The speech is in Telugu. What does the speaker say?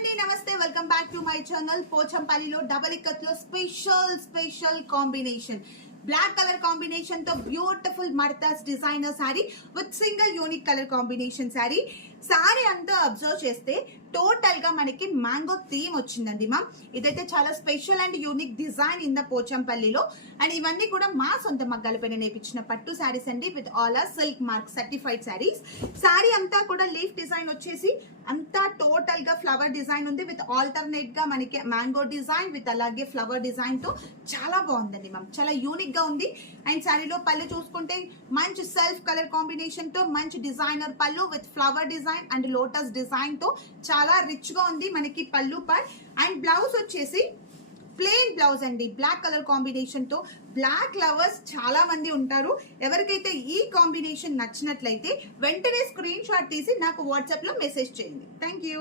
అండి నమస్తే welcome back to my channel పోచంపల్లిలో డబల్ ఇక్కత్లో special combination black colour combination తో బ్యూటిఫుల్ మర్తాస్ designer sari with single unique colour combination sari అంతా అబ్జర్వ్ చేస్తే టోటల్ గా మనకి మ్యాంగో థీమ్ వచ్చిందండి మా ఇదైతే చాలా special and unique design in the పోచంపల్లిలో అండ్ ఇవన్నీ కూడా మా సొంత మగ్గాలపైన నేర్పించిన పట్టు శారీస్ అండి with all are silk mark certified saris. Sari అంతా కూడా లీఫ్ డిజైన్ వచ్చేసి అంతా టోటల్ గా ఫ్లవర్ డిజైన్ ఉంది విత్ ఆల్టర్నేట్ గా మనకి మ్యాంగో డిజైన్ విత్ అలాగే ఫ్లవర్ డిజైన్ తో చాలా బాగుందండి మ్యామ్, చాలా యూనిక్ గా ఉంది. అండ్ శారీలో పళ్ళు చూసుకుంటే మంచి సెల్ఫ్ కలర్ కాంబినేషన్ తో మంచి డిజైనర్ పళ్ళు with flower design and lotus design తో చాలా రిచ్ గా ఉంది మనకి పళ్ళు పార్ట్. అండ్ బ్లౌజ్ వచ్చేసి ప్లెయిన్ బ్లౌజ్ అండి, బ్లాక్ కలర్ కాంబినేషన్ తో. బ్లాక్ లవర్స్ చాలా మంది ఉంటారు, ఎవరికైతే ఈ కాంబినేషన్ నచ్చినట్లయితే వెంటనే స్క్రీన్ షాట్ తీసి నాకు వాట్సాప్ లో మెసేజ్ చేయండి. Thank you.